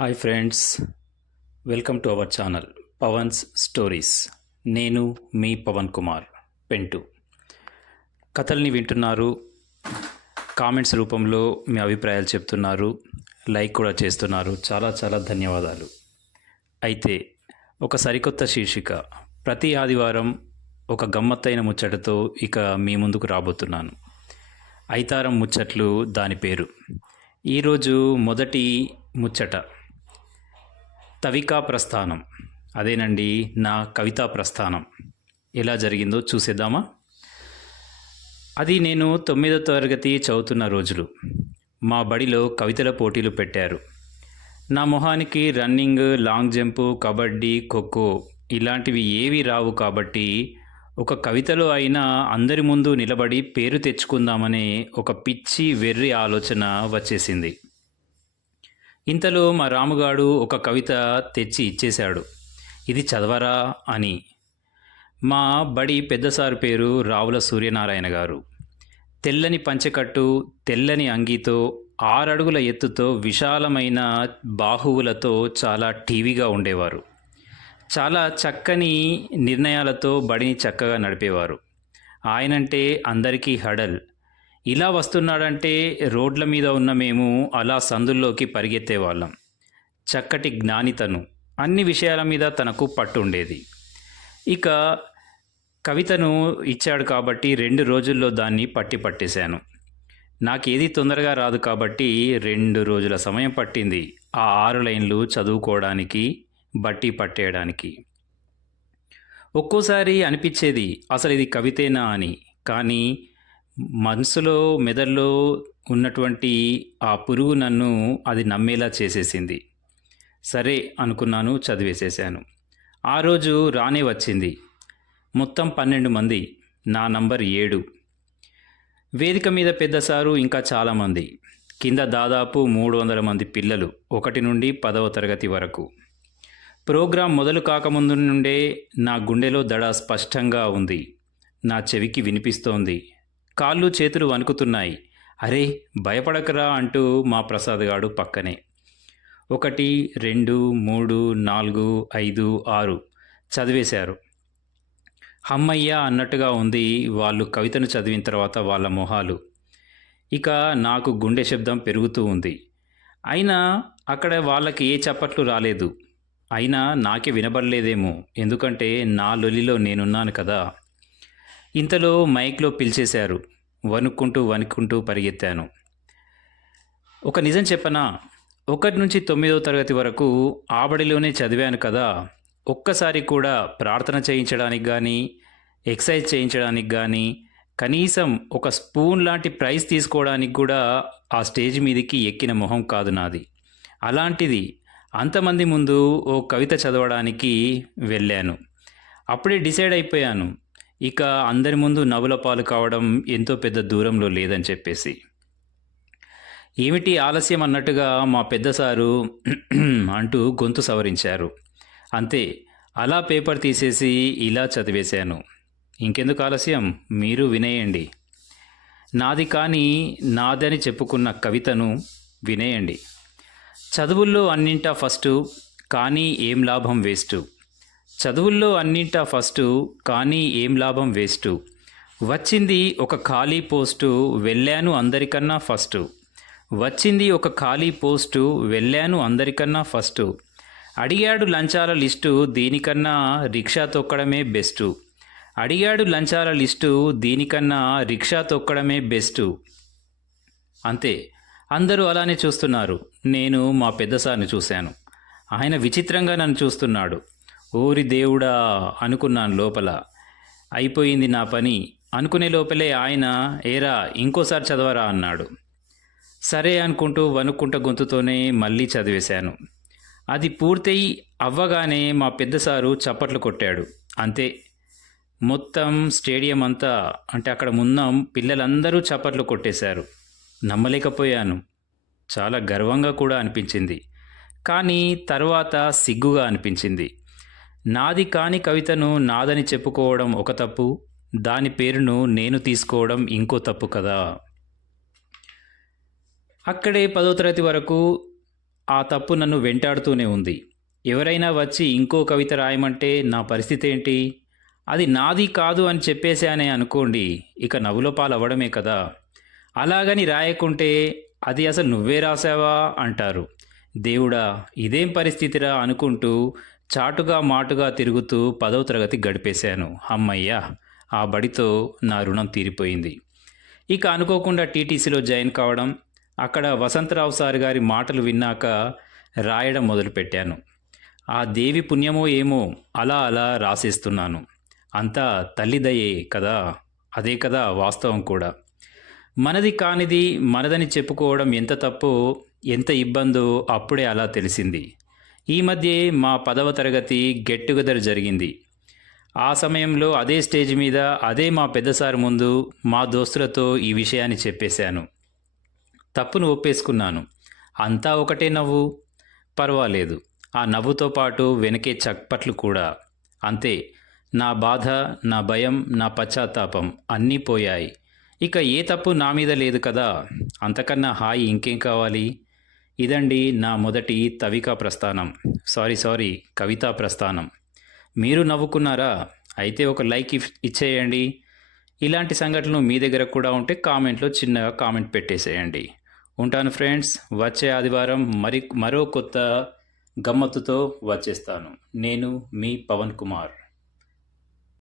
Hi friends welcome to our channel Pawan's stories. నేను మీ పవన్ కుమార్ పెంటు. కథల్ని వింటున్నారు కామెంట్స్ రూపంలో మీ అభిప్రాయాలు చెప్తున్నారు లైక్ కూడా చేస్తున్నారు. చాలా చాలా ధన్యవాదాలు. అయితే ఒక సరికొత్త శీర్షిక. ప్రతి ఆదివారం ఒక గమ్మత్తైన ముచ్చటతో ఇక మీ ముందుకు రాబోతున్నాను. ఐతారం ముచ్చట్లు దాని పేరు. ఈరోజు మొదటి ముచ్చట. తవికా ప్రస్థానం. అదేనండి నా కవితా ప్రస్థానం. ఎలా జరిగిందో చూసేద్దామా? అది నేను తొమ్మిదో తరగతి చదువుతున్న రోజులు. మా బడిలో కవితల పోటీలు పెట్టారు. నా మొహానికి running long jump kabaddi kho kho ఇలాంటివి ఏవి రావు కాబట్టి ఒక కవితలో అయినా అందరి ముందు నిలబడి పేరు తెచ్చుకుందామనే ఒక పిచ్చి వెర్రి ఆలోచన వచ్చేసింది. ఇంతలో మా రాముగాడు ఒక కవిత తెచ్చి ఇచ్చేశాడు. ఇది చదవరా అని. మా బడి పెద్దసారు పేరు రావుల సూర్యనారాయణ గారు. తెల్లని పంచెకట్టు తెల్లని అంగీతో ఆరడుగుల ఎత్తుతో విశాలమైన బాహువులతో చాలా టీవీగా ఉండేవారు. చాలా చక్కని నిర్ణయాలతో బడిని చక్కగా నడిపేవారు. ఆయనంటే అందరికీ హడల్. ఇలా వస్తున్నాడంటే రోడ్ల మీద ఉన్న మేము అలా సందుల్లోకి పరిగెత్తేవాళ్ళం. చక్కటి జ్ఞానితను అన్ని విషయాల మీద తనకు పట్టు ఉండేది ఇక కవితను ఇచ్చాడు కాబట్టి రెండు రోజుల్లో దాన్ని పట్టి పట్టేశాను. నాకేది తొందరగా రాదు కాబట్టి రెండు రోజుల సమయం పట్టింది ఆ ఆరు లైన్లు చదువుకోవడానికి బట్టి పట్టేయడానికి. ఒక్కోసారి అనిపించేది అసలు ఇది కవితేనా అని. కానీ మనసులో మెదడులో ఉన్నటువంటి ఆ పురుగు నన్ను అది నమ్మేలా చేసేసింది. సరే అనుకున్నాను చదివేసేసాను. ఆ రోజు రానే వచ్చింది. మొత్తం పన్నెండు మంది నా నంబర్ ఏడు. వేదిక మీద పెద్ద సారు ఇంకా చాలామంది. కింద దాదాపు మూడు వందల మంది పిల్లలు ఒకటి నుండి పదవ తరగతి వరకు. ప్రోగ్రాం మొదలు కాకముందు నుండే నా గుండెలో దడ స్పష్టంగా ఉంది. నా చెవికి వినిపిస్తోంది. కాళ్ళు చేతులు వణుకుతున్నాయి. అరే భయపడకరా అంటూ మా ప్రసాద్ గాడు పక్కనే. ఒకటి రెండు మూడు నాలుగు ఐదు ఆరు చదివేశారు. హమ్మయ్య అన్నట్టుగా ఉంది వాళ్ళు కవితను చదివిన తర్వాత వాళ్ళ మొహాలు. ఇక నాకు గుండె శబ్దం పెరుగుతూ ఉంది. అయినా అక్కడ వాళ్ళకి ఏ చప్పట్లు రాలేదు. అయినా నాకే వినబడలేదేమో. ఎందుకంటే నా లొలిలో నేనున్నాను కదా. ఇంతలో మైక్లో పిలిచేశారు. వణుక్కుంటూ వణుక్కుంటూ పరిగెత్తాను. ఒక నిజం చెప్పనా? ఒకటి నుంచి తొమ్మిదో తరగతి వరకు ఆబడిలోనే చదివాను కదా. ఒక్కసారి కూడా ప్రార్థన చేయించడానికి కానీ ఎక్సర్సైజ్ చేయించడానికి కానీ కనీసం ఒక స్పూన్ లాంటి ప్రైజ్ తీసుకోవడానికి కూడా ఆ స్టేజ్ మీదకి ఎక్కిన మొహం కాదు నాది. అలాంటిది అంతమంది ముందు ఓ కవిత చదవడానికి వెళ్ళాను. అప్పుడే డిసైడ్ అయిపోయాను. ఇక అందరి ముందు నవ్వుల పాలు కావడం ఎంతో పెద్ద దూరంలో లేదని చెప్పేసి. ఏమిటి ఆలస్యం అన్నట్టుగా మా పెద్ద సారు అంటూ గొంతు సవరించారు. అంతే అలా పేపర్ తీసేసి ఇలా చదివేశాను. ఇంకెందుకు ఆలస్యం? మీరు వినేయండి. నాది కానీ నాదని చెప్పుకున్న కవితను వినేయండి. చదువుల్లో అన్నింటా ఫస్ట్ కానీ ఏం లాభం వేస్ట్? చదువుల్లో అన్నింటా ఫస్ట్ కానీ ఏం లాభం వేస్ట్. వచ్చింది ఒక ఖాళీ పోస్టు వెళ్ళాను అందరికన్నా ఫస్ట్. వచ్చింది ఒక ఖాళీ పోస్టు వెళ్ళాను అందరికన్నా ఫస్ట్. అడిగాడు లంచాల లిస్టు దీనికన్నా రిక్షా తొక్కడమే బెస్టు. అడిగాడు లంచాల లిస్టు దీనికన్నా రిక్షా తొక్కడమే బెస్టు. అంతే. అందరూ అలానే చూస్తున్నారు. నేను మా పెద్ద సార్ని చూశాను. ఆయన విచిత్రంగా నన్ను చూస్తున్నాడు. ఓరి దేవుడా అనుకున్నాను లోపల. అయిపోయింది నా పని. అనుకునే లోపలే ఆయన ఏరా ఇంకోసారి చదవరా అన్నాడు. సరే అనుకుంటూ వణుక్కుంట గొంతుతోనే మళ్ళీ చదివేశాను. అది పూర్తయి అవ్వగానే మా పెద్ద సారు చప్పట్లు కొట్టాడు. అంతే. మొత్తం స్టేడియం అంతా అంటే అక్కడ ముందాం పిల్లలందరూ చప్పట్లు కొట్టేశారు. నమ్మలేకపోయాను. చాలా గర్వంగా కూడా అనిపించింది. కానీ తర్వాత సిగ్గుగా అనిపించింది. నాది కాని కవితను నాదని చెప్పుకోవడం ఒక తప్పు దాని పేరును నేను తీసుకోవడం ఇంకో తప్పు కదా. అక్కడే పదో తరగతి వరకు ఆ తప్పు నన్ను వెంటాడుతూనే ఉంది. ఎవరైనా వచ్చి ఇంకో కవిత రాయమంటే నా పరిస్థితి ఏంటి? అది నాది కాదు అని చెప్పేశానే అనుకోండి ఇక నవ్వులో పాలవ్వడమే కదా. అలాగని రాయకుంటే అది అసలు నువ్వే రాసావా? అంటారు. దేవుడా ఇదేం పరిస్థితిరా అనుకుంటూ చాటుగా మాటుగా తిరుగుతూ పదవ తరగతి గడిపేశాను. అమ్మయ్యా ఆ బడితో నా రుణం తీరిపోయింది. ఇక అనుకోకుండా టీటీసీలో జాయిన్ కావడం అక్కడ వసంతరావు సార్ గారి మాటలు విన్నాక రాయడం మొదలుపెట్టాను. ఆ దేవి పుణ్యమో ఏమో అలా అలా రాసేస్తున్నాను. అంతా తల్లిదయే కదా అదే కదా వాస్తవం కూడా. మనది కానిది మనదని చెప్పుకోవడం ఎంత తప్పో ఎంత ఇబ్బందో అప్పుడే అలా తెలిసింది. ఈ మధ్య మా పదవ తరగతి గెట్ టుగెదర్ జరిగింది. ఆ సమయంలో అదే స్టేజ్ మీద అదే మా పెద్దసారి ముందు మా దోస్తులతో ఈ విషయాన్ని చెప్పేశాను. తప్పును ఒప్పేసుకున్నాను. అంతా ఒకటే నవ్వు? పర్వాలేదు. ఆ నవ్వుతో పాటు వెనకే చప్పట్లు కూడా. అంతే. నా బాధ నా భయం నా పశ్చాత్తాపం అన్నీ పోయాయి. ఇక ఏ తప్పు నా మీద లేదు కదా? అంతకన్నా హాయి ఇంకేం కావాలి? ఇదండి నా మొదటి తవికా ప్రస్థానం. సారీ సారీ కవితా ప్రస్థానం. మీరు నవ్వుకున్నారా? అయితే ఒక లైక్ ఇఫ్ ఇచ్చేయండి. ఇలాంటి సంఘటనలు మీ దగ్గర కూడా ఉంటే కామెంట్లో చిన్నగా కామెంట్ పెట్టేసేయండి. ఉంటాను ఫ్రెండ్స్ వచ్చే ఆదివారం మరి మరో కొత్త గమ్మత్తుతో వచ్చేస్తాను. నేను మీ పవన్ కుమార్.